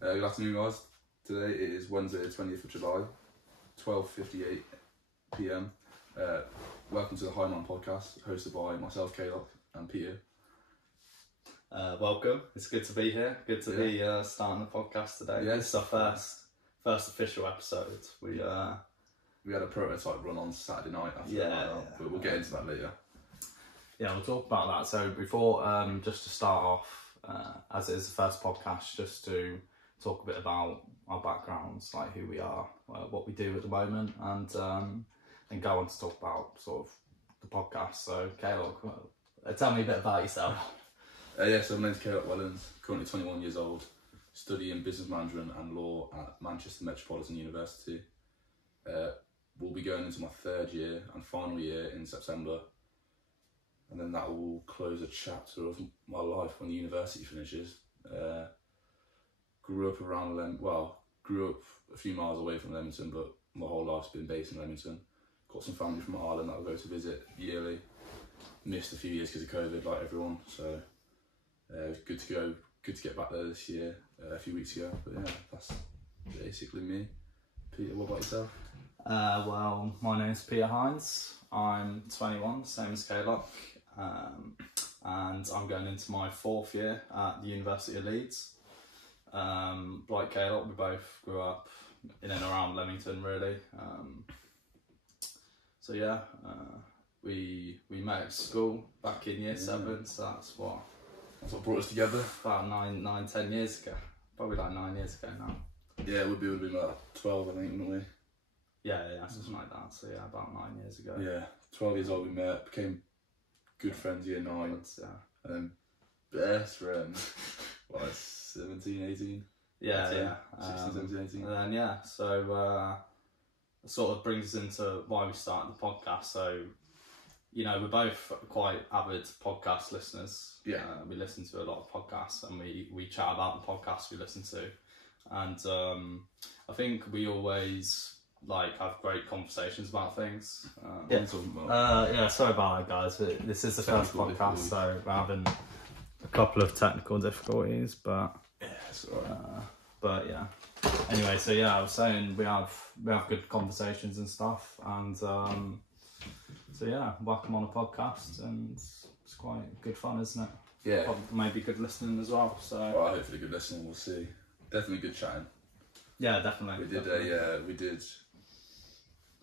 Good afternoon, guys. Today it is Wednesday, the 20th of July, 12:58 PM. Welcome to the High Man podcast, hosted by myself, Caleb, and Peter. Welcome. It's good to be here. Good to be starting the podcast today. Yeah, It's our first official episode. We had a prototype run on Saturday night after but we'll get into that later. Yeah, we'll talk about that. So before, just to start off, as it is the first podcast, just to talk a bit about our backgrounds, like who we are, what we do at the moment, and then go on to talk about sort of the podcast. So Caleb, tell me a bit about yourself. So my name's Caleb Wellens, currently 21 years old, studying business management and law at Manchester Metropolitan University. We'll be going into my third year and final year in September, and then that will close a chapter of my life when the university finishes. Grew up a few miles away from Leamington, but my whole life's been based in Leamington. Got some family from Ireland that I'll go to visit yearly. Missed a few years because of COVID, like everyone, so good to get back there this year, a few weeks ago. But yeah, that's basically me. Peter, what about yourself? Well, my name's Peter Hines. I'm 21, same as Caleb, and I'm going into my fourth year at the University of Leeds. Like Caleb, we both grew up in and around Leamington, really. We met at school back in year 7, so that's what brought us together. About 10 years ago. Probably like 9 years ago now. Yeah, it would have been like 12, I think, wouldn't we? Yeah, something like that. So yeah, about 9 years ago. Yeah, 12 years old we met, became good friends year 9, and then best friends, like 17, 18? Yeah, 16, 17, 18. And then so it sort of brings us into why we started the podcast. So, you know, we're both quite avid podcast listeners. Yeah. We listen to a lot of podcasts, and we chat about the podcasts we listen to. And I think we always have great conversations about things. Sorry about that, guys. This is the first podcast, so we're having a couple of technical difficulties, but yeah, it's alright. But yeah. Anyway, so yeah, I was saying we have good conversations and stuff, and so yeah, welcome on a podcast, and it's quite good fun, isn't it? Yeah. Probably maybe good listening as well. So hopefully good listening. We'll see. Definitely good chatting. Yeah, definitely. We did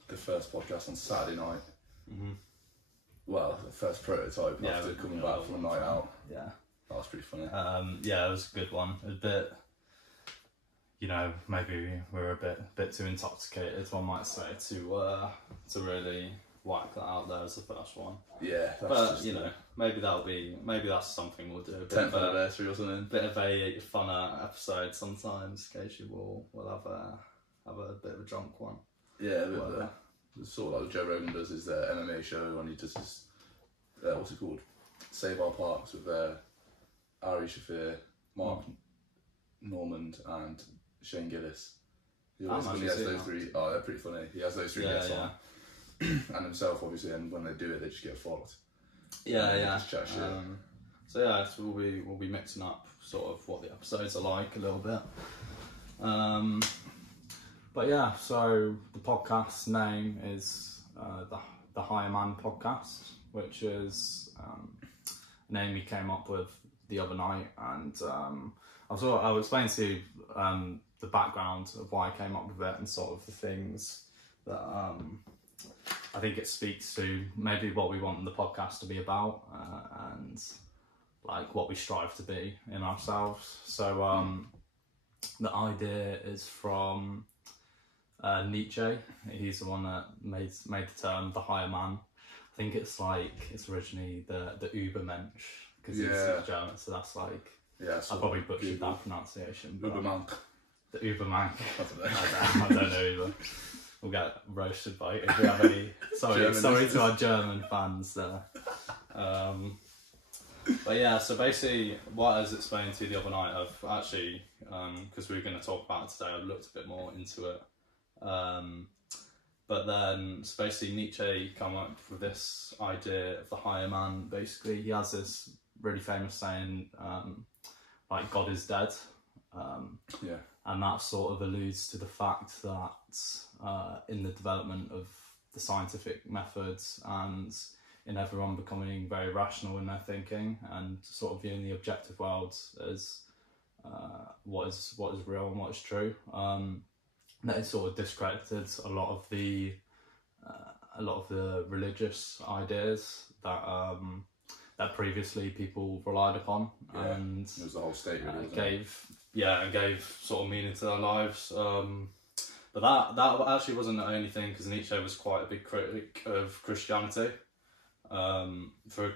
the first podcast on Saturday night. Mm-hmm. Well, the first prototype after coming back from a night out. Yeah, that was pretty funny. Yeah, it was a good one. It was a bit, you know, maybe we were a bit too intoxicated, one might say, to really whack that out there as the first one. Yeah, but you know, maybe that's something we'll do. 10th anniversary or something. Bit of a funner episode sometimes. Occasionally we'll have a bit of a drunk one. Yeah, it's sort of like what Joe Rogan does is their MMA show, and he does this what's it called? Save Our Parks with Ari Shafir, Mark Normand, and Shane Gillis. He has those three. Oh, they're pretty funny. He has those three guests on, and himself obviously. And when they do it, they just get fucked. Just chat shit. So we'll be mixing up sort of what the episodes are like a little bit. But yeah, so the podcast name is the Higher Man Podcast, which is a name we came up with the other night, and I'll explain to you the background of why I came up with it and sort of the things that I think it speaks to maybe what we want the podcast to be about, and like what we strive to be in ourselves. So the idea is from Nietzsche. He's the one that made the term the higher man. I think it's originally the Übermensch, because he's German, so that's like, I probably butchered that pronunciation. Übermank. The Übermank. I don't know either. We'll get roasted by if we have any. Sorry to our German fans there. But yeah, so basically what I was explaining to you the other night, I've actually, because we were going to talk about it today, I've looked a bit more into it. But then, so basically Nietzsche came up with this idea of the higher man. Basically, he has this really famous saying, like, God is dead. Yeah. And that sort of alludes to the fact that in the development of the scientific methods and in everyone becoming very rational in their thinking and sort of viewing the objective world as what is real and what is true, that it sort of discredited a lot of the religious ideas that previously people relied upon. Yeah. And It was the whole state really, wasn't it? gave sort of meaning to their lives. But that actually wasn't the only thing, because Nietzsche was quite a big critic of Christianity. For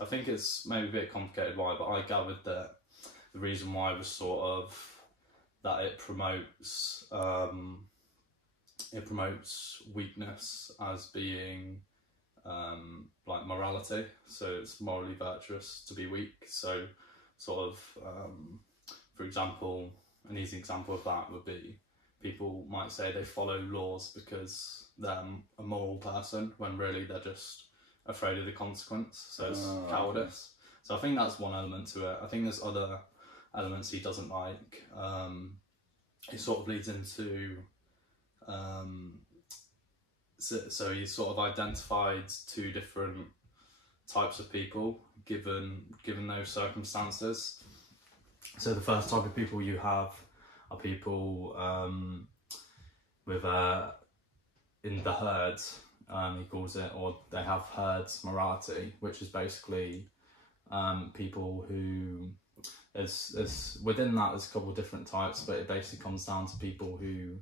I think it's maybe a bit complicated why, but I gathered that the reason why was sort of that it promotes weakness as being like morality, so it's morally virtuous to be weak. So sort of for example, an easy example of that would be people might say they follow laws because they're a moral person when really they're just afraid of the consequence, so it's cowardice. So I think that's one element to it. I think there's other elements he doesn't like. It sort of leads into so he sort of identified two different types of people given those circumstances. So the first type of people you have are people with in the herd, he calls it, or they have herd morality, which is basically people who is within that there's a couple of different types, but it basically comes down to people who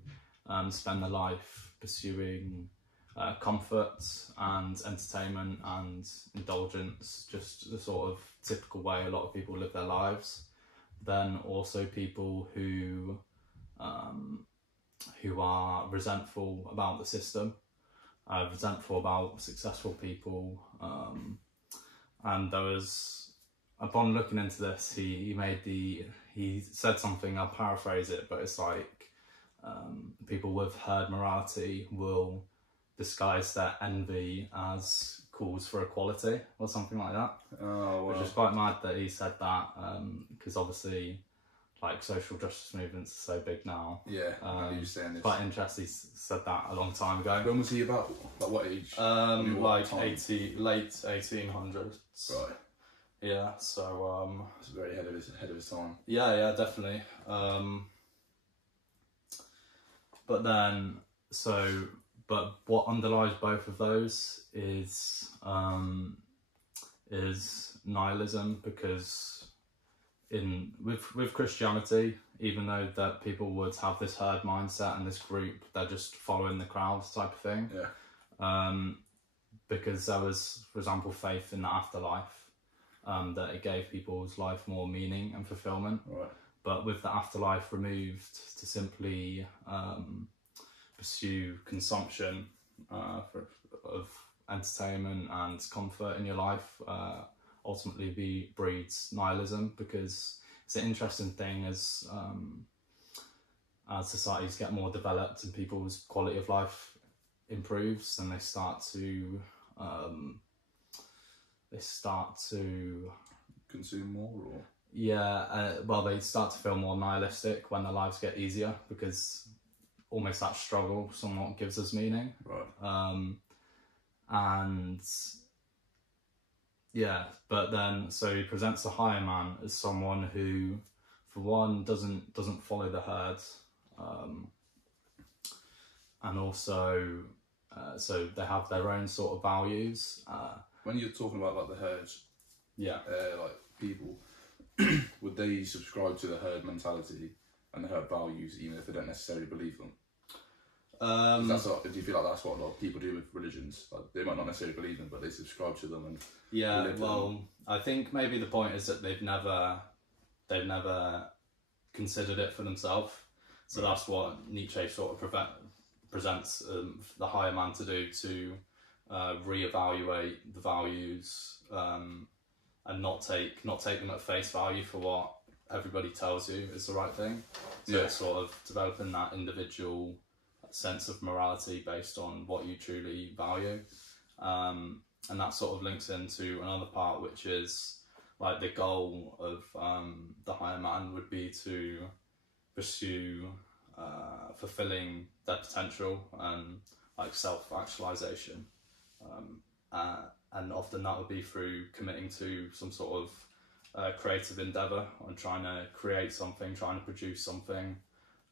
spend their life pursuing comfort and entertainment and indulgence, just the sort of typical way a lot of people live their lives. Then also people who are resentful about the system, resentful about successful people, and there was, upon looking into this, he said something, I'll paraphrase it, but it's like people with herd morality will disguise their envy as calls for equality or something like that. Oh, wow. Which is quite mad that he said that, because obviously like social justice movements are so big now. Yeah, he was saying this. Quite interesting, he said that a long time ago. When was he about? Like what age? Like late 1800s. Right. Yeah, so It's very ahead of his time. yeah, definitely. But what underlies both of those is nihilism, because with Christianity, even though that people would have this herd mindset and this group, they're just following the crowd type of thing. Yeah. Because there was, for example, faith in the afterlife, that it gave people's life more meaning and fulfillment. Right. But with the afterlife removed, to simply pursue consumption of entertainment and comfort in your life ultimately breeds nihilism, because it's an interesting thing as societies get more developed and people's quality of life improves, and they start to consume more, or they start to feel more nihilistic when their lives get easier, because almost that struggle somewhat gives us meaning. right. And yeah, but then so he presents the higher man as someone who, for one, doesn't follow the herd, and also so they have their own sort of values. When you're talking about like the herd, Yeah. like people, would they subscribe to the herd mentality and the herd values, even if they don't necessarily believe them? Do you feel like that's what a lot of people do with religions? Like they might not necessarily believe them, but they subscribe to them and Yeah, well, I think maybe the point is that they've never considered it for themselves. So Right. that's what Nietzsche sort of presents the higher man to do, to reevaluate the values and not take them at face value for what everybody tells you is the right thing. So Yeah. it's sort of developing that individual sense of morality based on what you truly value. And that sort of links into another part, which is like the goal of the higher man would be to pursue fulfilling their potential and like self-actualization, and often that would be through committing to some sort of creative endeavor and trying to create something, trying to produce something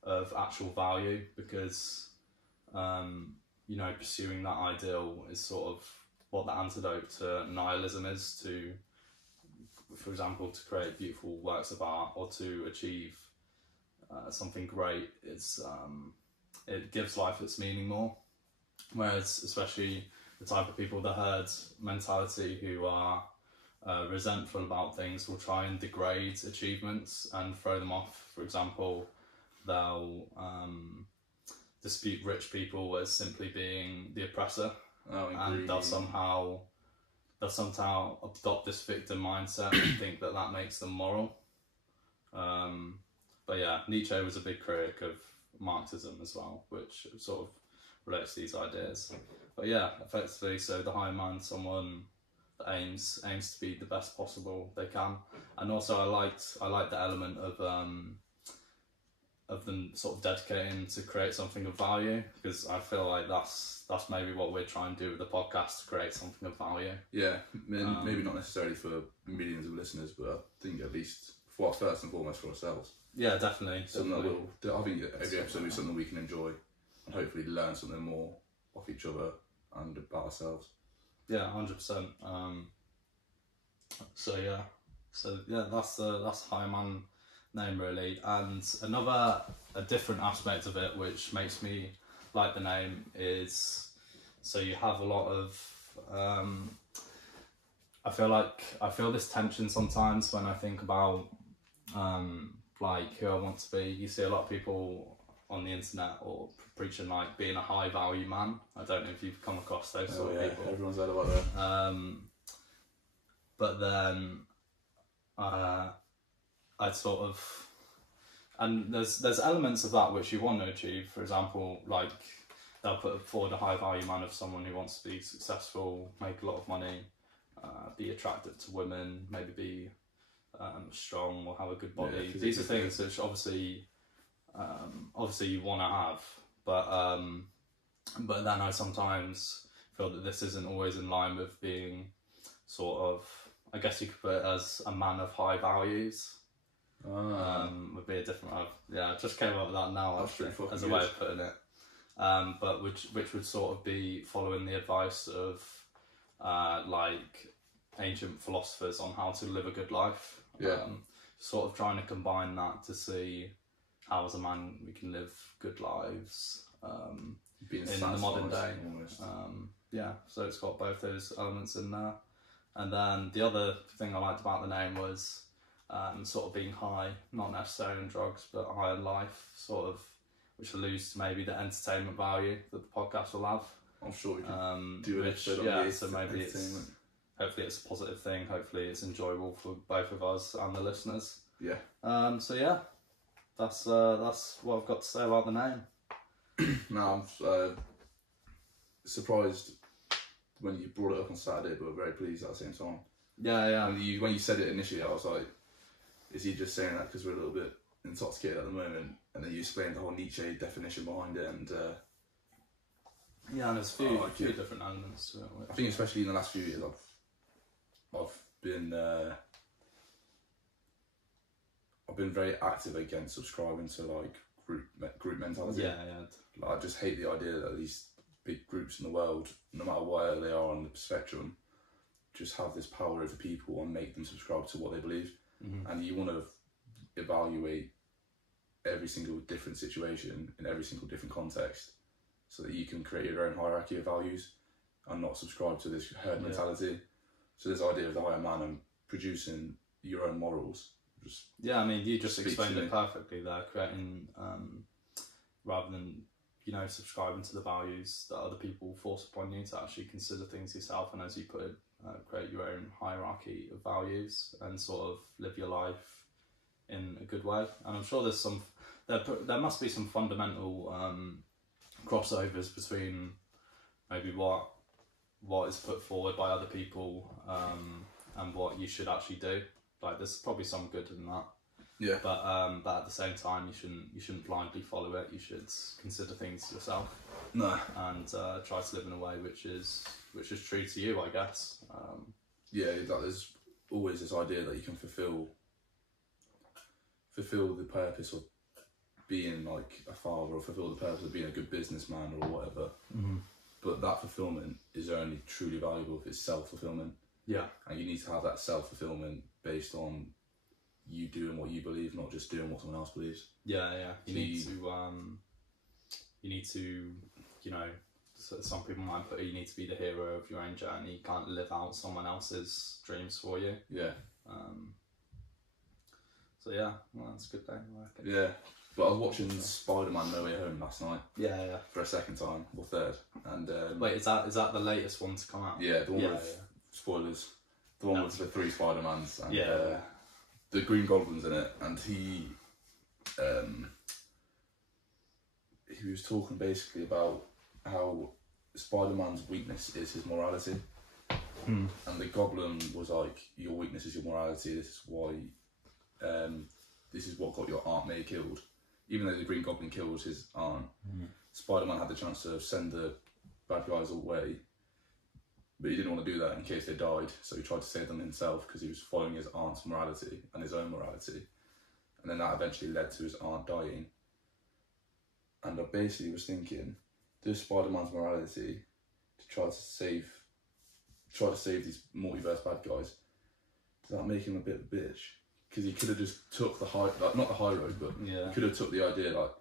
of actual value, because you know, pursuing that ideal is sort of what the antidote to nihilism is, to, for example, to create beautiful works of art or to achieve something great. It gives life its meaning more. Whereas, especially the type of people, the herd mentality, who are resentful about things, will try and degrade achievements and throw them off. For example, they'll dispute rich people as simply being the oppressor, and they'll somehow adopt this victim mindset and think that that makes them moral. But yeah, Nietzsche was a big critic of Marxism as well, which sort of relates to these ideas. But yeah, effectively, so the higher man, someone that aims to be the best possible they can, and also I liked the element of them sort of dedicating to create something of value, because I feel like that's maybe what we're trying to do with the podcast, to create something of value. Yeah, maybe not necessarily for millions of listeners, but I think at least for first and foremost for ourselves. Yeah, definitely. Something that I think every episode will be something we can enjoy and hopefully learn something more off each other and about ourselves. Yeah, 100%. So yeah, that's the higher man name really. And a different aspect of it which makes me like the name is, so you have a lot of I feel this tension sometimes when I think about like who I want to be. You see a lot of people on the internet or preaching like being a high value man. I don't know if you've come across those sort of people. Everyone's heard about that. But then I'd sort of, and there's elements of that which you want to achieve. For example, like they'll put forward a high value man of someone who wants to be successful, make a lot of money, be attractive to women, maybe be strong or have a good body. Yeah, these are things which obviously you want to have, but then I sometimes feel that this isn't always in line with being sort of, I guess you could put it as a man of high values. Would be a different. I just came up with that now actually, as a way of putting it. But which would sort of be following the advice of like ancient philosophers on how to live a good life. Yeah. Sort of trying to combine that to see how as a man we can live good lives in the modern day. Yeah, so it's got both those elements in there. And then the other thing I liked about the name was sort of being high, not necessarily in drugs, but high in life, sort of, which alludes to maybe the entertainment value that the podcast will have. I'm sure we can do an episode on so maybe hopefully it's a positive thing, hopefully it's enjoyable for both of us and the listeners. Yeah. So yeah, that's what I've got to say about the name. No, I'm surprised when you brought it up on Saturday, but very pleased at the same time. Yeah. When you said it initially, I was like, is he just saying that because we're a little bit intoxicated at the moment? And then you explained the whole Nietzsche definition behind it, and and there's a few different elements to it. I think especially in the last few years, I've been very active against subscribing to like group mentality. Yeah. Like, I just hate the idea that these big groups in the world, no matter where they are on the spectrum, just have this power over people and make them subscribe to what they believe. Mm-hmm. And you want to evaluate every single different situation in every single different context, so that you can create your own hierarchy of values and not subscribe to this herd mentality. So this idea of the higher man and producing your own morals. I mean, you just explained it perfectly there, creating, rather than, subscribing to the values that other people force upon you, to actually consider things yourself, and as you put it, create your own hierarchy of values and sort of live your life in a good way. And I'm sure there must be some fundamental crossovers between maybe what is put forward by other people and what you should actually do. Like, there's probably some good in that. Yeah. But at the same time, you shouldn't blindly follow it. You should consider things yourself. No. And try to live in a way which is true to you, I guess. Yeah, like there's always this idea that you can fulfill the purpose of being like a father, or fulfill the purpose of being a good businessman or whatever. Mm-hmm. But that fulfillment is only truly valuable if it's self-fulfillment. Yeah. And you need to have that self-fulfillment based on you doing what you believe, not just doing what someone else believes. Yeah, yeah. You need to, you know, some people might put you need to be the hero of your own journey. You can't live out someone else's dreams for you. Yeah. So yeah, well, that's a good day. I reckon. Yeah. But I was watching Spider-Man No Way Home last night. Yeah, yeah. For a second time, or third. And wait, is that the latest one to come out? Yeah, the one with spoilers. The one with the 3 Spider-Mans and the Green Goblin's in it, and he was talking basically about how Spider-Man's weakness is his morality. And the Goblin was like, your weakness is your morality, this is why this is what got your Aunt May killed. Even though the Green Goblin killed his aunt, Spider-Man had the chance to send the bad guys away, but he didn't want to do that in case they died, so he tried to save them himself because he was following his aunt's morality and his own morality. And then that eventually led to his aunt dying. And I basically was thinking, does Spider-Man's morality to try to save these multiverse bad guys, does that make him a bit of a bitch? Because he could have just took the high, like not the high road, but he could have took the idea like,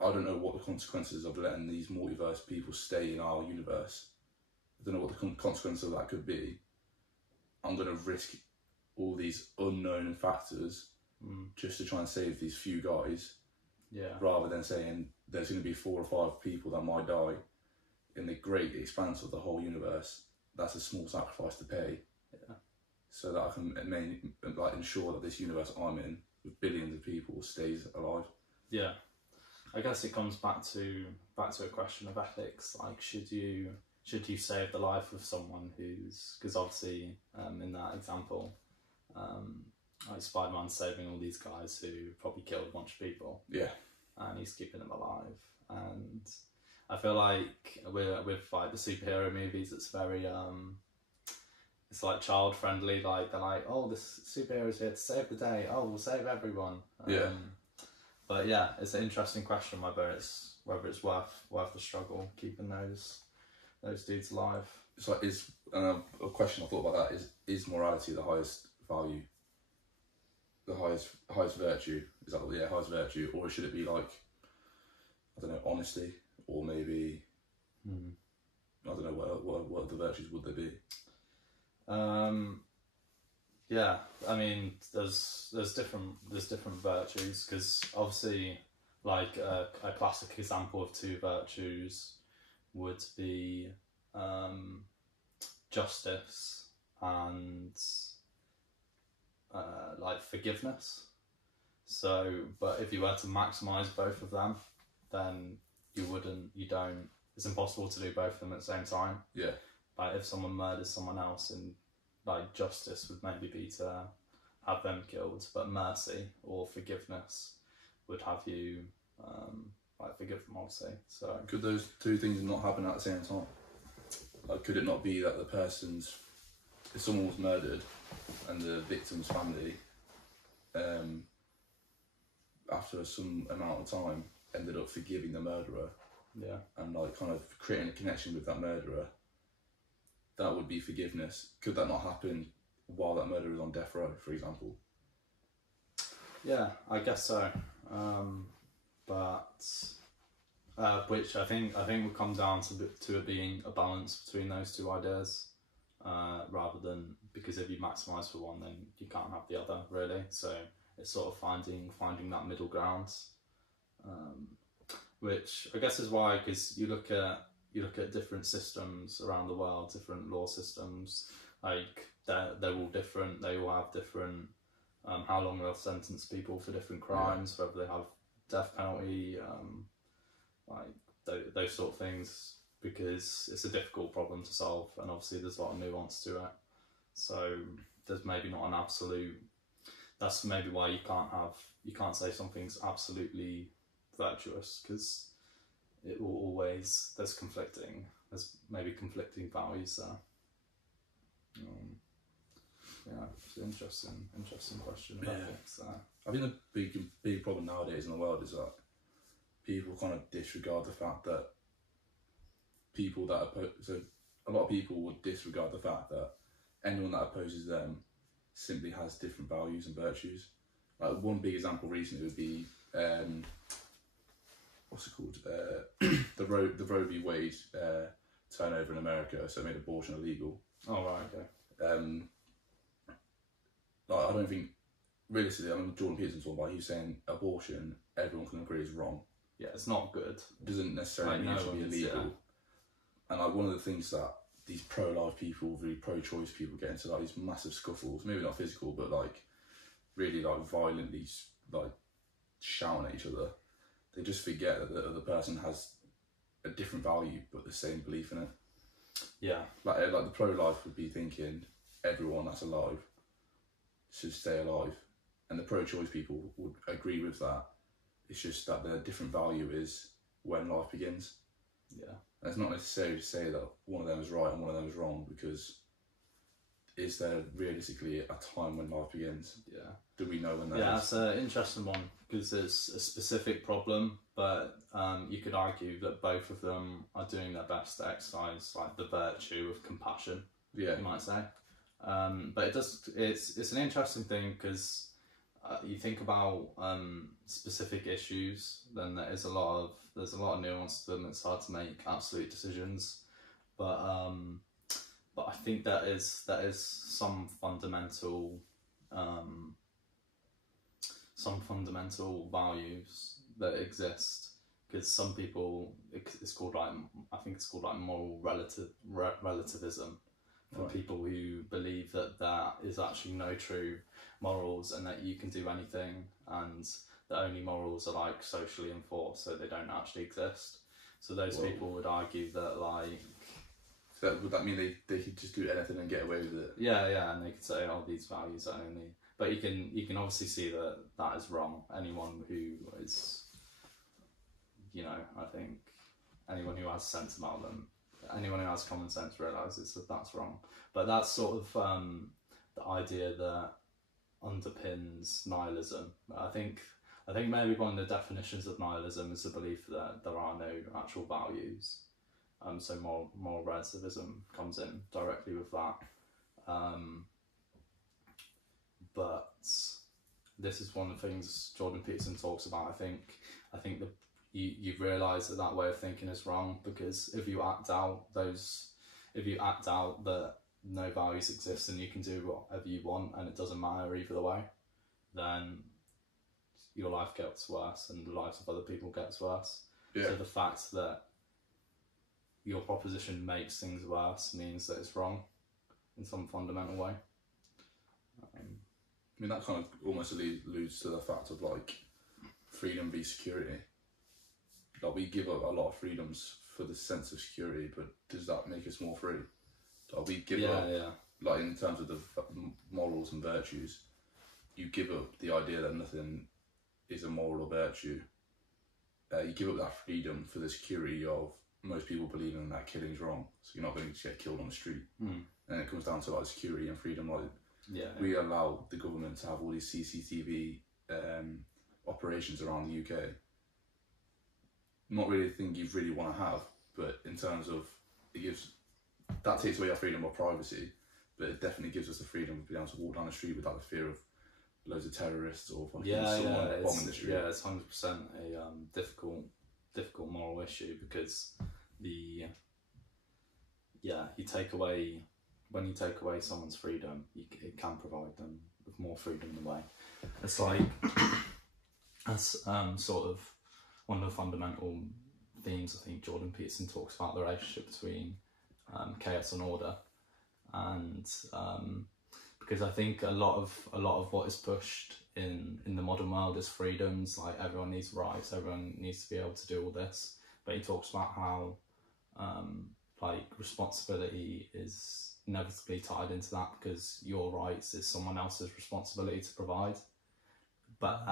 I don't know what the consequences of letting these multiverse people stay in our universe. I don't know what the consequence of that could be. I'm going to risk all these unknown factors just to try and save these few guys. Yeah. Rather than saying there's going to be 4 or 5 people that might die in the great expanse of the whole universe. That's a small sacrifice to pay. Yeah. So that I can ensure that this universe I'm in with billions of people stays alive. Yeah. I guess it comes back to a question of ethics. Like, should you save the life of someone who's, because obviously in that example, like Spider-Man saving all these guys who probably killed a bunch of people. Yeah. And he's keeping them alive. And I feel like with like the superhero movies, it's very it's like child friendly. Like they're like, oh, this superhero's here to save the day. Oh, we'll save everyone. Yeah. But yeah, it's an interesting question whether it's worth the struggle keeping those dudes alive. So is a question I thought about that is morality the highest value, the highest virtue? Is that highest virtue, or should it be like, I don't know, honesty, or maybe I don't know what the virtues would they be? Yeah, I mean, there's different virtues, because obviously, like a classic example of 2 virtues would be justice and like forgiveness. So, but if you were to maximise both of them, then it's impossible to do both of them at the same time. Yeah. Like if someone murders someone else, and like justice would maybe be to have them killed, but mercy or forgiveness would have you forgive them, obviously. So could those 2 things not happen at the same time? Like, could it not be that if someone was murdered and the victim's family, after some amount of time, ended up forgiving the murderer, and like kind of creating a connection with that murderer, that would be forgiveness. Could that not happen while that murderer is on death row, for example? Yeah, I guess so. But which I think would come down to it being a balance between those 2 ideas, rather than, because if you maximise for one, then you can't have the other, really. So it's sort of finding that middle ground, which I guess is why, because you look at different systems around the world, different law systems, like they're all different. They all have different how long they'll sentence people for different crimes, whether they have death penalty, like those sort of things, because it's a difficult problem to solve, and obviously there's a lot of nuance to it. So there's maybe not an absolute. That's maybe why you can't say something's absolutely virtuous, because it will always, there's maybe conflicting values there. Yeah, it's an interesting question. Yeah. I think the big problem nowadays in the world is that people kind of disregard the fact that a lot of people would disregard the fact that anyone that opposes them simply has different values and virtues. Like one big example recently would be what's it called? The Roe v. Wade turnover in America, so it made abortion illegal. Oh right, okay. Like, I don't think realistically, I mean Jordan Peterson talking about, he was saying abortion, everyone can agree is wrong. Yeah, it's not good. Doesn't necessarily mean it should be illegal. Yeah. And like one of the things that these pro-life people, really pro-choice people get into like these massive scuffles, maybe not physical, but like really like violently like shouting at each other. They just forget that the other person has a different value but the same belief in it. Yeah. Like the pro-life would be thinking everyone that's alive should stay alive, and the pro-choice people would agree with that. It's just that their different value is when life begins. Yeah. And it's not necessarily to say that one of them is right and one of them is wrong, because is there realistically a time when life begins? Yeah. Do we know when that is? Yeah, that's an interesting one, because there's a specific problem, but you could argue that both of them are doing their best to exercise like the virtue of compassion. Yeah. You might say. But it's an interesting thing, because you think about specific issues, then there's a lot of nuance to them. It's hard to make absolute decisions, but I think that is some fundamental values that exist, because some people, it's called like moral relativism. For right. People who believe that is actually no true morals, and that you can do anything, and that only morals are like socially enforced, so they don't actually exist. So those people would argue that like. So would that mean they could just do anything and get away with it? Yeah, and they could say, oh, these values are only. But you can obviously see that is wrong. Anyone who is, I think anyone who has sense about them. Anyone who has common sense realises that that's wrong. But that's sort of the idea that underpins nihilism. I think maybe one of the definitions of nihilism is the belief that there are no actual values. So moral relativism comes in directly with that. But this is one of the things Jordan Peterson talks about. I think that you realise that way of thinking is wrong, because if you act out that no values exist and you can do whatever you want and it doesn't matter either way, then your life gets worse and the lives of other people gets worse. Yeah. So the fact that your proposition makes things worse means that it's wrong in some fundamental way. I mean, that kind of almost alludes to the fact of like freedom v security. Like, we give up a lot of freedoms for the sense of security, but does that make us more free? Like, we give up, like in terms of the morals and virtues, you give up the idea that nothing is a moral or virtue. You give up that freedom for the security of most people believing that killing is wrong, so you're not going to get killed on the street. And it comes down to like security and freedom. Like, we allow the government to have all these CCTV operations around the UK. Not really a thing you really want to have, but in terms of that takes away our freedom of privacy, but it definitely gives us the freedom to be able to walk down the street without the fear of loads of terrorists or someone bombing the street. Yeah, it's 100% a difficult moral issue, because when you take away someone's freedom, it can provide them with more freedom in a way. It's like that's sort of one of the fundamental themes. I think Jordan Peterson talks about the relationship between chaos and order, and because I think a lot of what is pushed in the modern world is freedoms. Like, everyone needs rights, everyone needs to be able to do all this. But he talks about how like responsibility is inevitably tied into that, because your rights is someone else's responsibility to provide. But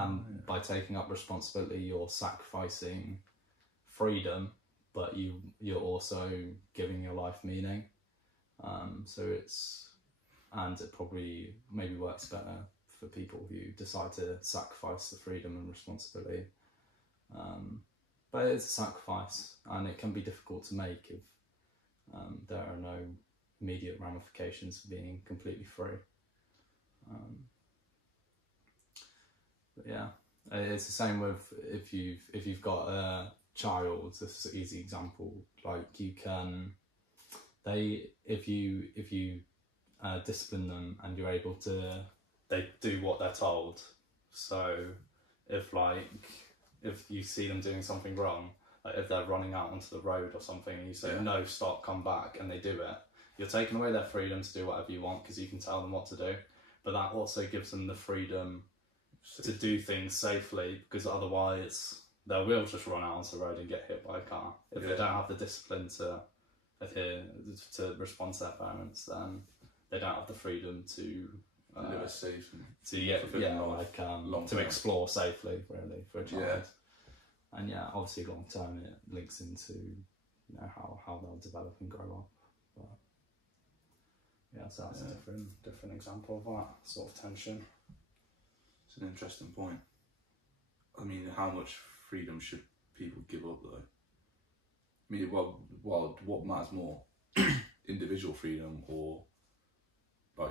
by taking up responsibility, you're sacrificing freedom, but you're also giving your life meaning. So it probably maybe works better for people who decide to sacrifice the freedom and responsibility. But it's a sacrifice, and it can be difficult to make if there are no immediate ramifications for being completely free. But yeah, it's the same with if you've got a child. This is an easy example. Like you can, if you discipline them and you're able to, they do what they're told. So if you see them doing something wrong, like if they're running out onto the road or something, and you say no, stop, come back, and they do it, you're taking away their freedom to do whatever you want, because you can tell them what to do. But that also gives them the freedom to do things safely, because otherwise they will just run out onto the road and get hit by a car. If they don't have the discipline to adhere to respond to their parents, then they don't have the freedom to live a safe to explore safely, really, for a child. And obviously long term it links into how they'll develop and grow up. But so that's a different example of that sort of tension. It's an interesting point. I mean, how much freedom should people give up though? I mean, what matters more, individual freedom or like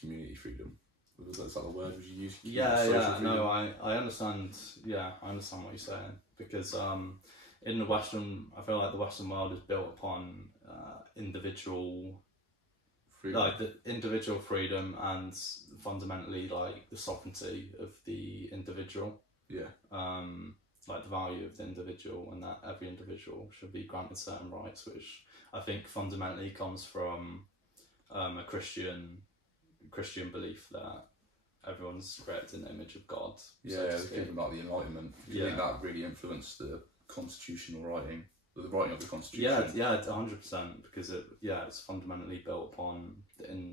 community freedom? Was that the word would you use? No, I understand. Yeah, I understand what you're saying, because in the Western, I feel like the Western world is built upon individual freedom. Like the individual freedom and fundamentally like the sovereignty of the individual. Yeah. Like the value of the individual, and that every individual should be granted certain rights, which I think fundamentally comes from a Christian belief that everyone's created in the image of God. Thinking about the Enlightenment. Do you think that really influenced the constitutional writing, the writing of the Constitution? Yeah, 100%, because it's fundamentally built upon the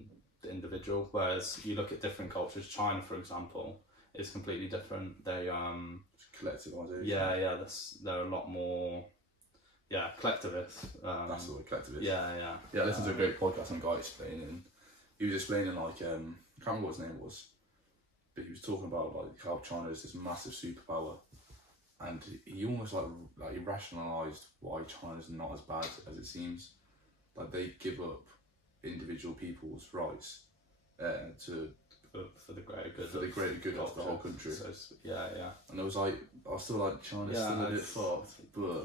individual. Whereas you look at different cultures, China, for example, is completely different. They collectivisation. They're a lot more collectivist. That's the word, collectivist. Yeah. I listened to a great podcast on a guy explaining. He was explaining like I can't remember what his name was, but he was talking about like how China is this massive superpower, and he almost like he rationalised why China's not as bad as it seems. Like they give up individual people's rights for the greater good. For the greater good of the whole country. So, And I was still like China's still a bit fucked, but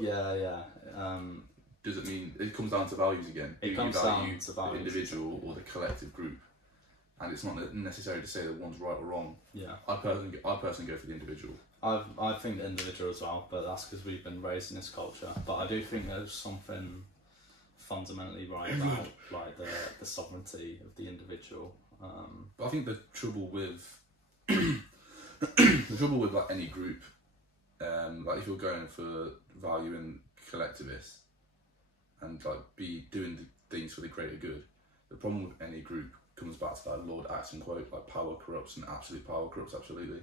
does it mean it comes down to values again? It comes down to values. The individual or the collective group, and it's not necessary to say that one's right or wrong. Yeah, I personally go for the individual. I think the individual as well, but that's because we've been raised in this culture. But I do think there's something fundamentally right about like the sovereignty of the individual. But I think the trouble with like any group, like if you're going for value and collectivist and like be doing the things for the greater good, the problem with any group comes back to that Lord Acton quote, like power corrupts and absolute power corrupts absolutely.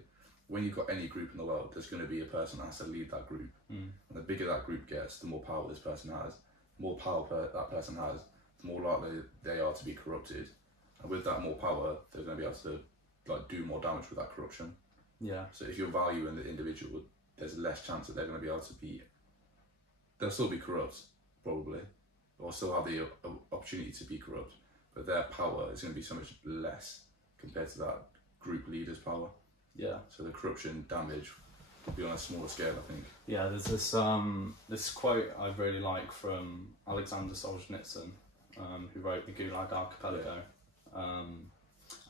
When you've got any group in the world, there's going to be a person that has to lead that group. And the bigger that group gets, the more power this person has. The more power that person has, the more likely they are to be corrupted. And with that more power, they're going to be able to like do more damage with that corruption. Yeah. So if you're valuing the individual, there's less chance that they're going to be able to be. They'll still be corrupt, probably, or still have the opportunity to be corrupt, but their power is going to be so much less compared to that group leader's power. Yeah. So the corruption damage will be on a smaller scale, I think. Yeah. There's this quote I really like from Alexander Solzhenitsyn, who wrote the Gulag Archipelago.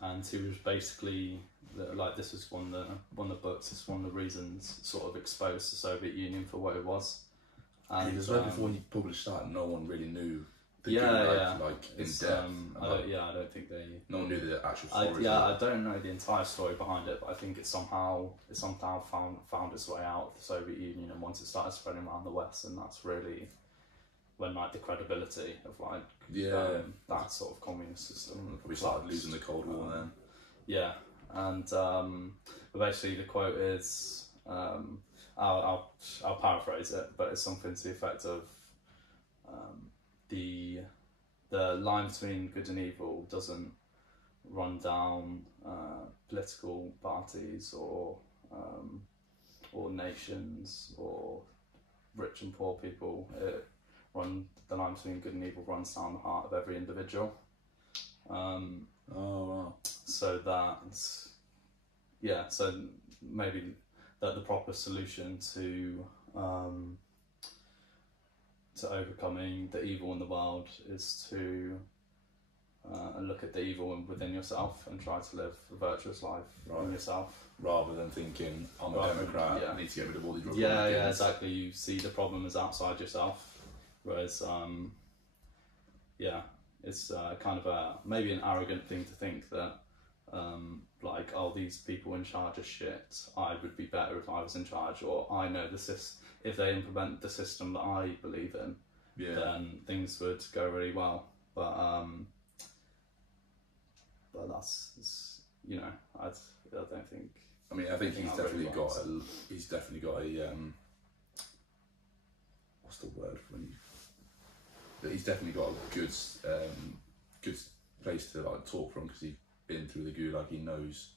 And he was basically like, this was one of the books. It's one of the reasons sort of exposed the Soviet Union for what it was. And because before he published that, no one really knew the Gulag, like in depth. I don't think they. No one knew the actual story. I don't know the entire story behind it, but I think it somehow found its way out of the Soviet Union, and once it started spreading around the West, and that's really when like the credibility of like that sort of communist system probably started losing the Cold War then. Yeah, and but basically the quote is, I'll paraphrase it, but it's something to the effect of, the line between good and evil doesn't run down political parties or nations or rich and poor people. The line between good and evil runs down the heart of every individual. Oh wow. So so maybe that the proper solution to overcoming the evil in the world is to look at the evil within yourself and try to live a virtuous life in yourself. Rather than thinking, I'm a Democrat, I need to get rid of all these Republicans. Yeah, exactly. You see the problem as outside yourself. Whereas, it's kind of maybe an arrogant thing to think that, like, oh, these people in charge are shit, I would be better if I was in charge, or I know if they implement the system that I believe in, then things would go really well. But that's, you know, I don't think. I mean, I think he's definitely got a what's the word when you? But he's definitely got a good place to like talk from, because he's been through the Gulag. He knows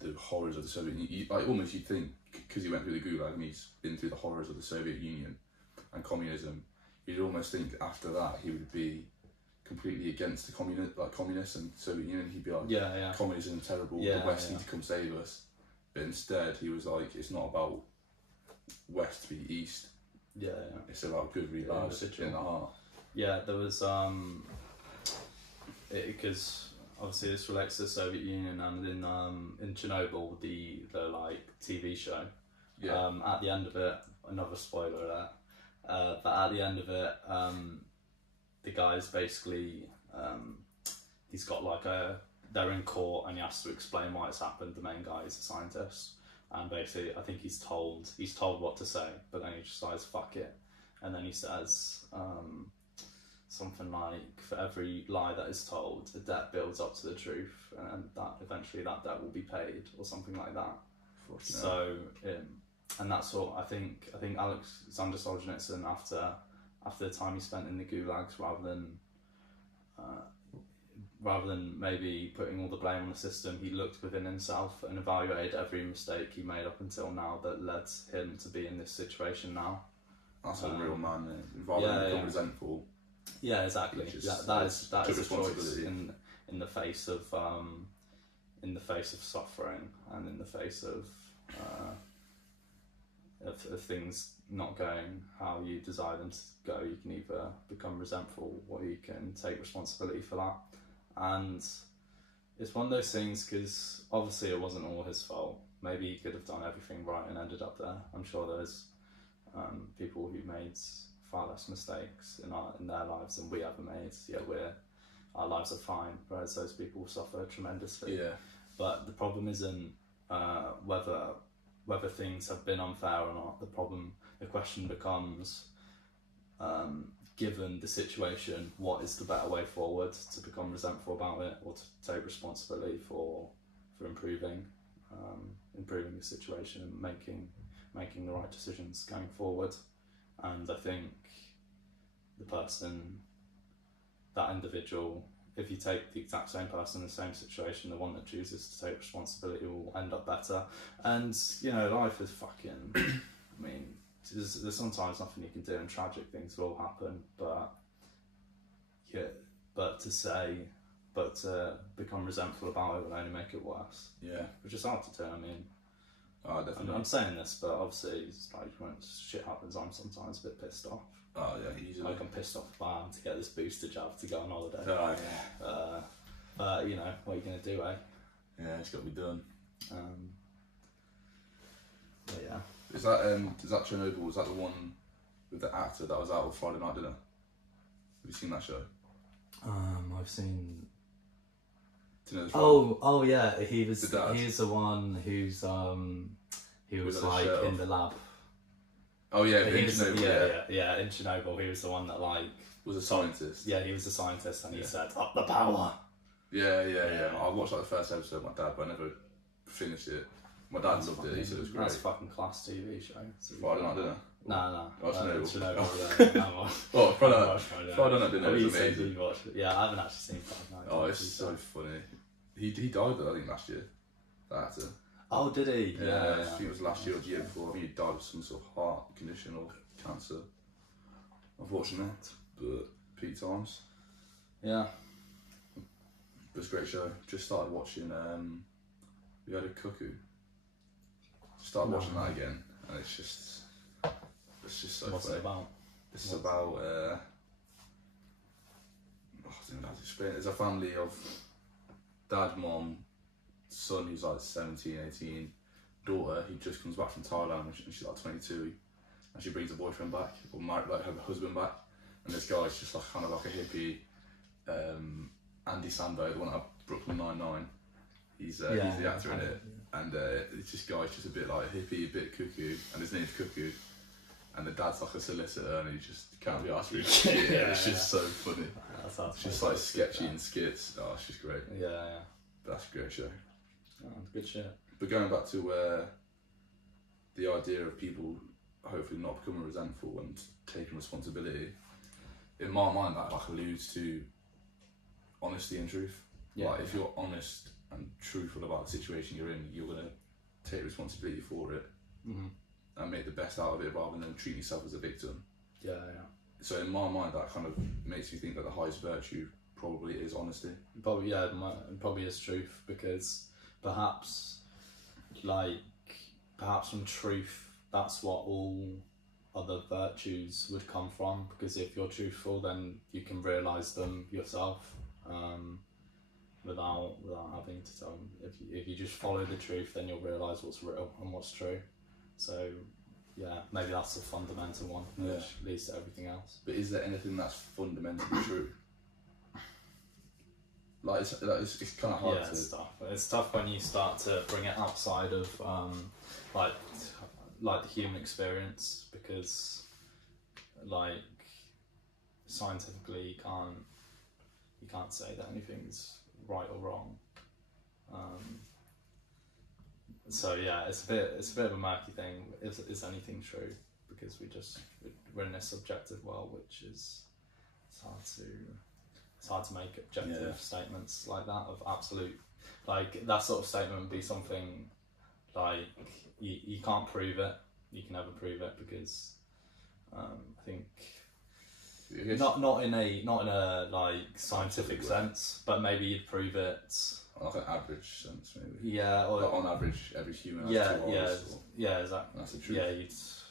the horrors of the Soviet Union. Like almost you'd think, because he went through the Gulag and he's been through the horrors of the Soviet Union and communism, you'd almost think after that he would be completely against the communists and Soviet Union. He'd be like, communism is terrible, the West need to come save us. But instead he was like, it's not about West v East. It's about good regards in the heart. Yeah, there was because obviously this relates to the Soviet Union, and in Chernobyl, the like TV show. At the end of it, another spoiler alert. But at the end of it, the guy's basically he's got like they're in court and he has to explain why it's happened. The main guy is a scientist. And basically, I think he's told what to say, but then he just decides, fuck it. And then he says something like, for every lie that is told, the debt builds up to the truth, and that eventually that debt will be paid, or something like that. So, and that's what I think Alexander Solzhenitsyn, after the time he spent in the gulags, rather than maybe putting all the blame on the system, he looked within himself and evaluated every mistake he made up until now that led him to be in this situation now. That's a real man, rather than become resentful. Yeah, exactly. That is a choice in the face of suffering, and in the face of things not going how you desire them to go. You can either become resentful, or you can take responsibility for that. And it's one of those things, because obviously it wasn't all his fault. Maybe he could have done everything right and ended up there. I'm sure there's people who made far less mistakes in their lives than we ever made. Our lives are fine, whereas those people suffer tremendously. But the problem isn't whether things have been unfair or not. The question becomes, given the situation, what is the better way forward? To become resentful about it, or to take responsibility for improving the situation and making the right decisions going forward. And I think that individual, if you take the exact same person in the same situation, the one that chooses to take responsibility will end up better. And life is fucking I mean, there's sometimes nothing you can do, and tragic things will happen, but to become resentful about it will only make it worse. Which is hard to do. I mean, definitely. I'm saying this, but obviously, it's like when shit happens, I'm sometimes a bit pissed off. Easily. Like, I'm pissed off by having to get this booster jab to go on holiday. But what are you gonna do, eh? Yeah, it's got to be done. But yeah. Is that Chernobyl? Was that the one with the actor that was out of Friday Night Dinner? Have you seen that show? I've seen. Yeah, he was the one who's he was like in the lab. Oh yeah, in in Chernobyl. in Chernobyl, he was the one that like Was a scientist. Yeah, he was a scientist, and he said, "Up the power." Yeah. I watched like the first episode with my dad, but I never finished it. My dad loved it. He said it was great. That's a fucking class TV show. Friday night dinner. No. Oh, Chernobyl. Oh, Friday night dinner is amazing. Yeah, I haven't actually seen Friday night. Oh, it's so funny. He died though, I think last year. That actor. Oh, did he? Yeah, I think it was last year or the year before. I think he died of some sort of heart condition or cancer. Unfortunately, but peak times. Yeah. It was a great show. Just started watching. We had a Cuckoo. Started watching that again, and it's just so What's funny. it about? It's about. I don't know how to explain it. It's a family of dad, mom, son who's like 17, 18, daughter who just comes back from Thailand and she's like 22, and she brings her boyfriend back, or married, like her husband back, and this guy's just like kind of like a hippie, Andy Samberg, the one at Brooklyn Nine-Nine. He's the actor in it, and it's this guy's just a bit like hippie, a bit cuckoo, and his name's Cuckoo, and the dad's like a solicitor, and he just can't be asked for his shit. It's just so funny. It's just like sketchy and skits. Oh, it's just great. Yeah. That's a great show. Oh, good shit. But going back to the idea of people hopefully not becoming resentful and taking responsibility, in my mind that like alludes to honesty and truth. Yeah. Like if you're honest and truthful about the situation you're in, you're gonna take responsibility for it and make the best out of it rather than treat yourself as a victim. Yeah. So in my mind, that kind of makes me think that the highest virtue probably is honesty. Probably, yeah, probably is truth, because perhaps from truth, that's what all other virtues would come from, because if you're truthful, then you can realise them yourself without having to tell them. If you just follow the truth, then you'll realise what's real and what's true. So yeah, maybe that's the fundamental one, which leads to everything else. But is there anything that's fundamentally true? Like it's kind of hard to. It's tough when you start to bring it outside of like the human experience, because like scientifically you can't say that anything's right or wrong. So yeah, it's a bit of a murky thing. Is anything true? Because we're in a subjective world, which is it's hard to make objective statements like that of absolute. Like that sort of statement would be something like you can't prove it. You can never prove it, because I think not in a like scientific sense, but maybe you'd prove it. Like an average sense, maybe. Yeah, or like on average, every human has 2 eyes. Exactly. That's the truth.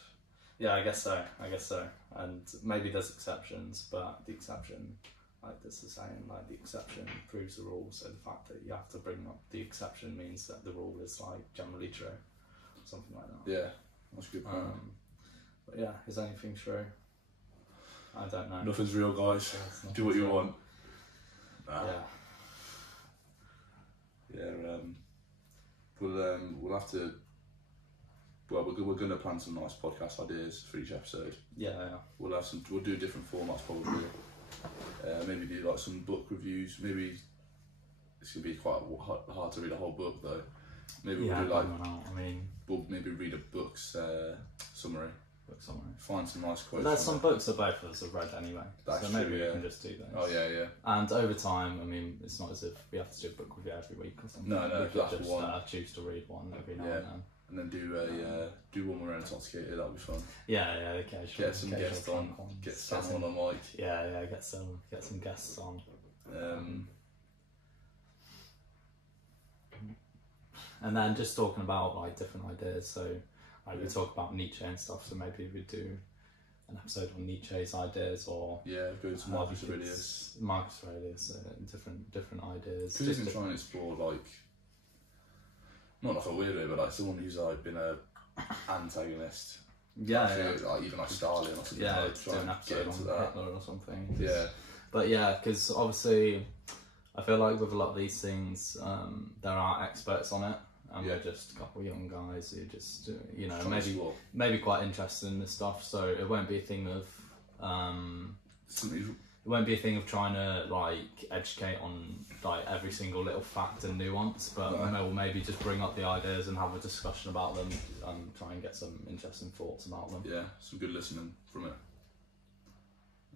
Yeah, I guess so. And maybe there's exceptions, but the exception, like this is saying, like the exception proves the rule. So the fact that you have to bring up the exception means that the rule is like generally true, something like that. Yeah, that's a good point. But yeah, is anything true? I don't know. Nothing's real, guys. Do what you want. Nah. Yeah, we'll have to. Well, we're going to plan some nice podcast ideas for each episode. Yeah. We'll do different formats probably. Maybe do like some book reviews. Maybe it's gonna be quite hard to read a whole book though. Maybe we'll do like. We'll maybe read a book's summary. Find some nice quotes. There's some books that both of us have read anyway. That's so maybe true, we can just do those. Oh yeah. And over time, it's not as if we have to do a book review every week or something. No, we could that's just one. Choose to read one every now and then. And then do one more intoxicated. That'll be fun. Yeah, occasionally. Get some guests on. Get Sam on the mic. Yeah. Get some guests on. And then just talking about like different ideas. So we talk about Nietzsche and stuff. So maybe we do an episode on Nietzsche's ideas, or go to Marcus Aurelius. Different ideas. Because he's been trying to explore like. Not like a weirdo, but like someone who's like been a antagonist. Like even like Stalin or something. Yeah, like, do an episode on Hitler or something. Yeah. But yeah, because obviously, I feel like with a lot of these things, there are experts on it, and we're just a couple of young guys who just, you know, Trying to explore. maybe quite interested in this stuff. So it won't be a thing of it won't be a thing of trying to like educate on like every single little fact and nuance, but we'll maybe just bring up the ideas and have a discussion about them and try and get some interesting thoughts about them. Yeah, some good listening from it.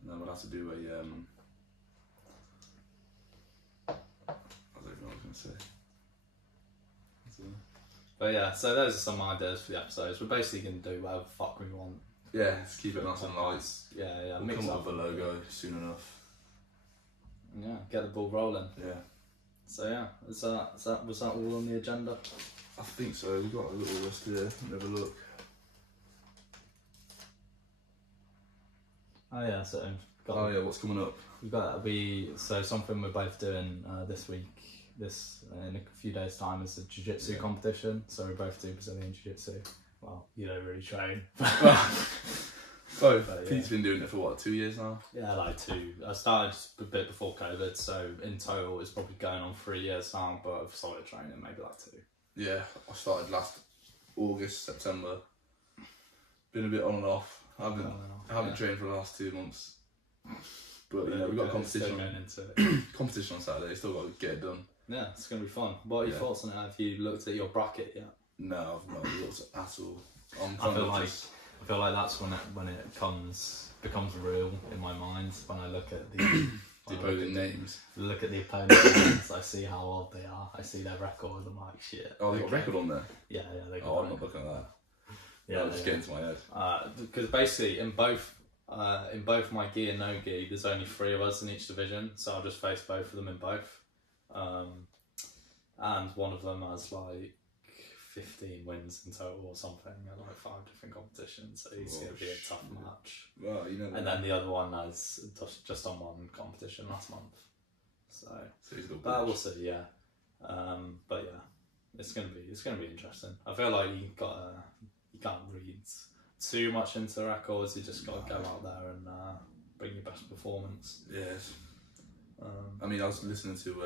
And then we'll have to do a I don't know what I was going to say. But yeah, so those are some ideas for the episodes. We're basically going to do whatever the fuck we want. Yeah, let's keep it nice and light. Yeah. We'll come up with a logo soon enough. Yeah, get the ball rolling. Yeah. So yeah, was that all on the agenda? I think so. We've got a little list here. Let me have a look. Oh yeah, so what's coming up? We've got something we're both doing this week. This in a few days' time is a jiu-jitsu competition. So we both do Brazilian jiu-jitsu. Well, you don't really train. Pete's been doing it for what, 2 years now? Yeah, like 2. I started a bit before COVID, so in total it's probably going on 3 years now. But I've started training maybe like 2. Yeah, I started last August, September. Been a bit on and off. I haven't trained for the last 2 months. But we've got a competition. Competition on Saturday. Still got to get it done. Yeah, it's going to be fun. What are your thoughts on it? Have you looked at your bracket yet? No, I've not looked at all. I feel like that's when it becomes real in my mind. When I look at the opposing names. Look at the opponent's names. I see how old they are. I see their record. I'm like, shit. Oh, they got a record on there. Yeah, they got. Oh, I'm not looking at that. Yeah, just getting to my head. Because basically, in both my gi and no gi, there's only 3 of us in each division, so I'll just face both of them in both. And one of them has like 15 wins in total or something at like 5 different competitions, so it's going to be a tough match. Well, and then the other one has just done 1 competition last month, so we'll see. Yeah, but yeah, it's gonna be interesting. I feel like you can't read too much into the records. You just got to go out there and bring your best performance. Yes. I mean, I was listening to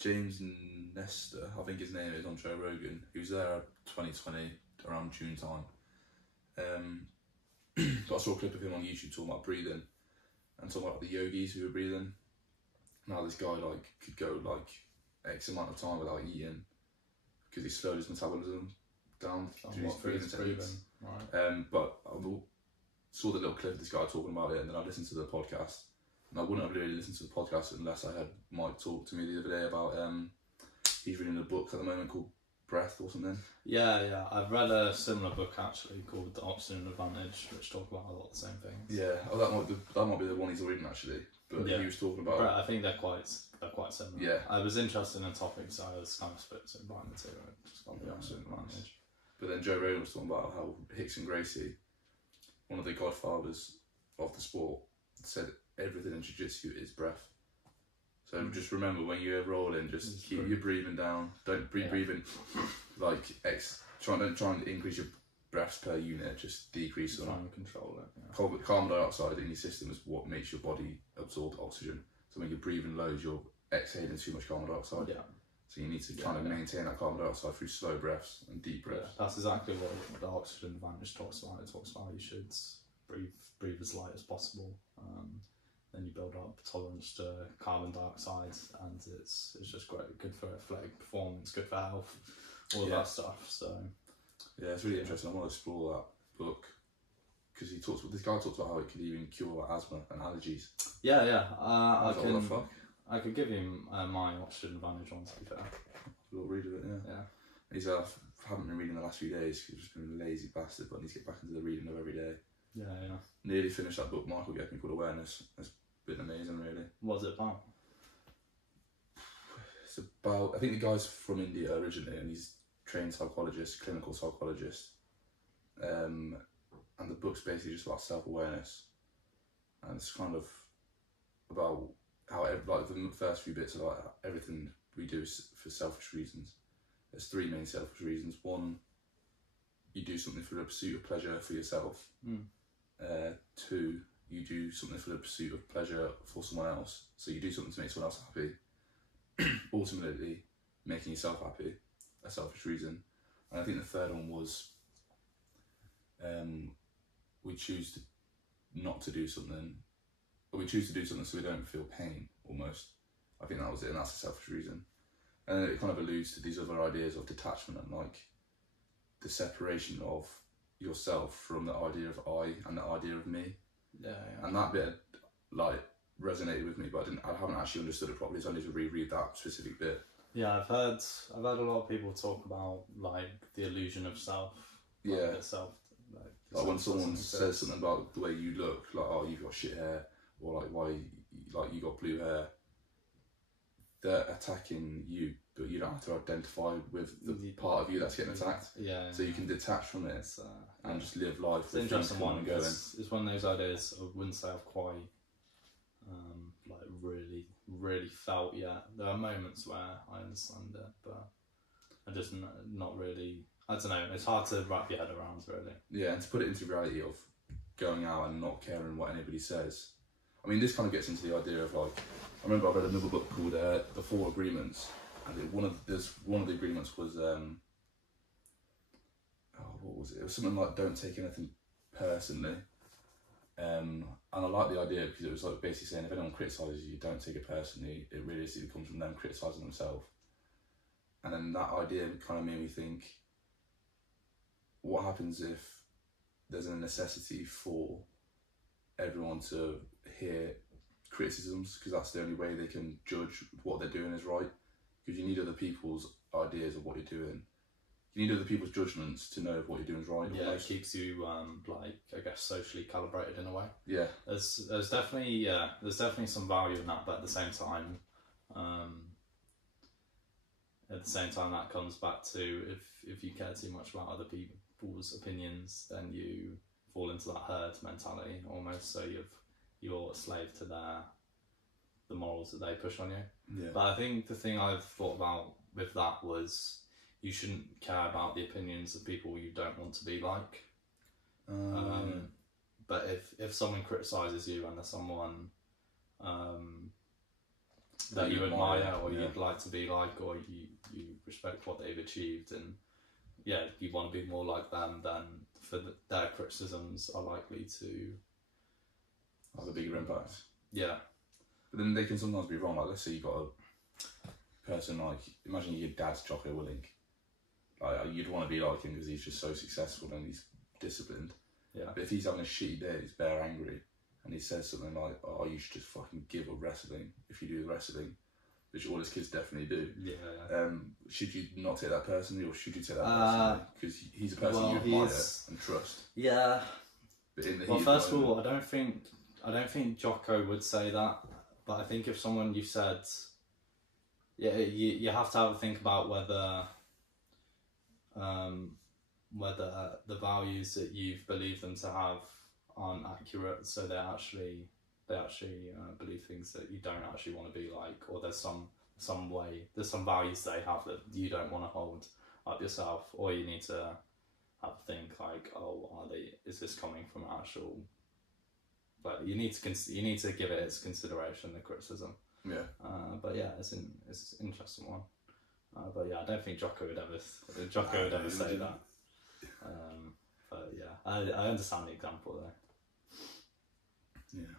James Nestor, I think his name is, on Joe Rogan. He was there 2020 around June time. But I saw a clip of him on YouTube talking about breathing and talking about the yogis who were breathing. Now this guy could go X amount of time without eating because he slowed his metabolism down through his breathing techniques. Right. But I saw the little clip of this guy talking about it, and then I listened to the podcast. And I wouldn't have really listened to the podcast unless I had Mike talk to me the other day about he's reading a book at the moment called Breath or something. Yeah. I've read a similar book actually called The Oxygen Advantage, which talk about a lot of the same things. Yeah, that might be the one he's reading actually. But he was talking about. I think they're quite similar. Yeah. I was interested in the topic, so I was kind of split between the two. I just got The Oxygen Advantage. But then Joe Rogan was talking about how Hickson Gracie, one of the godfathers of the sport, said everything in jiu-jitsu is breath. So just remember, when you're rolling, just keep your breathing down. Don't be breathing like X. Don't try and increase your breaths per unit. Just decrease them. Try and control it. Yeah. Carbon dioxide in your system is what makes your body absorb oxygen. So when you're breathing loads, you're exhaling too much carbon dioxide. Yeah. So you need to kind of maintain that carbon dioxide through slow breaths and deep breaths. Yeah, that's exactly what the Oxygen Advantage talks about. It talks about you should breathe as light as possible. Then you build up tolerance to carbon dioxide, and it's just great, good for athletic performance, good for health, all of that stuff. So yeah, it's really interesting. I want to explore that book because this guy talks about how it could even cure asthma and allergies. Yeah. I could give you my Oxygen Advantage one, to be fair. A little read of it, yeah. He's I haven't been reading the last few days because I've just been a lazy bastard, but I need to get back into the reading of every day. Yeah. Nearly finished that book Michael gave me called Awareness. It's been amazing, really. What's it about? It's about, I think the guy's from India originally, and he's trained psychologist, clinical psychologist. And the book's basically just about self-awareness. And it's kind of about how, the first few bits are like everything we do is for selfish reasons. There's 3 main selfish reasons. 1, you do something for the pursuit of pleasure for yourself. 2, you do something for the pursuit of pleasure for someone else. So you do something to make someone else happy. Ultimately, making yourself happy, a selfish reason. And I think the third one was we choose to not to do something, but we choose to do something so we don't feel pain, almost. I think that was it, and that's a selfish reason. And it kind of alludes to these other ideas of detachment and like the separation of yourself from the idea of I and the idea of me. Yeah. And that bit like resonated with me, but I haven't actually understood it properly, so I need to reread that specific bit. Yeah, I've heard a lot of people talk about like the illusion of self. Like, Yeah. Like when someone says something about the way you look, like, oh, you've got shit hair, or like, why, like, you got blue hair, they're attacking you, but you don't have to identify with the part of you that's getting attacked. Yeah. So you can detach from it and just live life. It's an interesting one. It's one of those ideas I wouldn't say I've quite like really felt yet. There are moments where I understand it, but I just not really. I don't know. It's hard to wrap your head around, really. Yeah, and to put it into reality of going out and not caring what anybody says. I mean, this kind of gets into the idea of like, I remember I read another book called The 4 Agreements, and one of the agreements was what was it? It was something like don't take anything personally. And I like the idea because it was like basically saying if anyone criticises you, don't take it personally. It realistically comes from them criticising themselves. And then that idea kind of made me think, what happens if there's a necessity for everyone to hear criticisms, because that's the only way they can judge what they're doing is right, because you need other people's ideas of what you're doing. You need other people's judgments to know if what you're doing is right. Yeah, it keeps you like, I guess, socially calibrated in a way. Yeah. There's definitely some value in that, but at the same time that comes back to if you care too much about other people's opinions, then you fall into that herd mentality almost, so you're a slave to the morals that they push on you. Yeah. But I think the thing I've thought about with that was you shouldn't care about the opinions of people you don't want to be like. But if someone criticises you and there's someone that you admire or you'd like to be like, or you respect what they've achieved, and you want to be more like them, then their criticisms are likely to have a bigger impact. Yeah. But then they can sometimes be wrong. Like, let's say you've got a person like, imagine your dad's Jocko Willink. Like, you'd want to be like him because he's just so successful and he's disciplined. Yeah. But if he's having a shitty day, he's bare angry, and he says something like, oh, you should just fucking give up wrestling if you do the wrestling, which all his kids definitely do. Yeah. Should you not take that personally, or should you take that personally? Because he's a person you admire and trust. Yeah. But in the first of all, I don't think Jocko would say that, but I think if someone you said, you have to have a think about whether the values that you've believed them to have aren't accurate, so they actually believe things that you don't actually want to be like, or there's some values they have that you don't want to hold up yourself, or you need to have a think like, oh, is this coming from actual, but you need to give it its consideration, the criticism. Yeah. But yeah, it's an interesting one. But yeah, I don't think Jocko would ever say that. But yeah, I understand the example there. Yeah.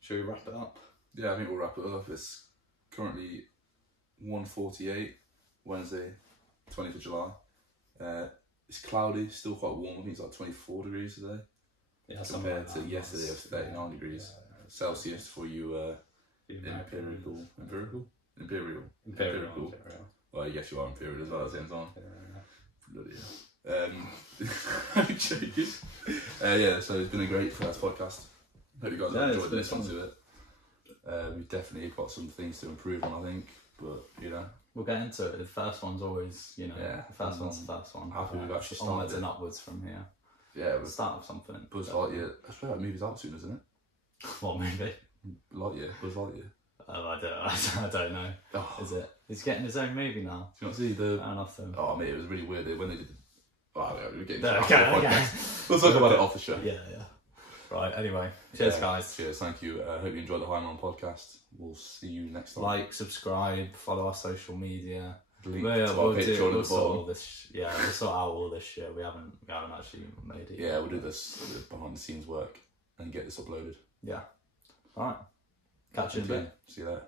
Should we wrap it up? Yeah, I think we'll wrap it up. It's currently 1:48, Wednesday, 20th of July. It's cloudy, still quite warm. I think it's like 24 degrees today. Yeah, compared to yesterday, it was 39 degrees Celsius for you empirical. Well, I guess you are imperial as well at the same time. Bloody hell. Joking. Yeah, so it's been a great first podcast. Hope you guys have enjoyed listening to it. We've definitely got some things to improve on, I think, but we'll get into it. The first one's always, the first one's the first one. Happy we've actually started. Onwards and upwards from here. Yeah, we'll start with something. Buzz Lightyear. I suppose that movie's out soon, isn't it? What movie? Lightyear. Buzz Lightyear. I don't know. Oh. Is it? He's getting his own movie now. Do you not see the? Oh mate, it was really weird when they did. We're getting. Okay. We'll talk about it off the show. Yeah. Right, anyway. Cheers, guys. Cheers, thank you. I hope you enjoyed the High Man podcast. We'll see you next time. Like, subscribe, follow our social media. Link We'll to our Patreon at the sort bottom. all this. We'll sort out all this shit. We haven't actually made it. Yeah, we'll do this behind the scenes work and get this uploaded. Yeah. All right. Catch you in a bit. See you later.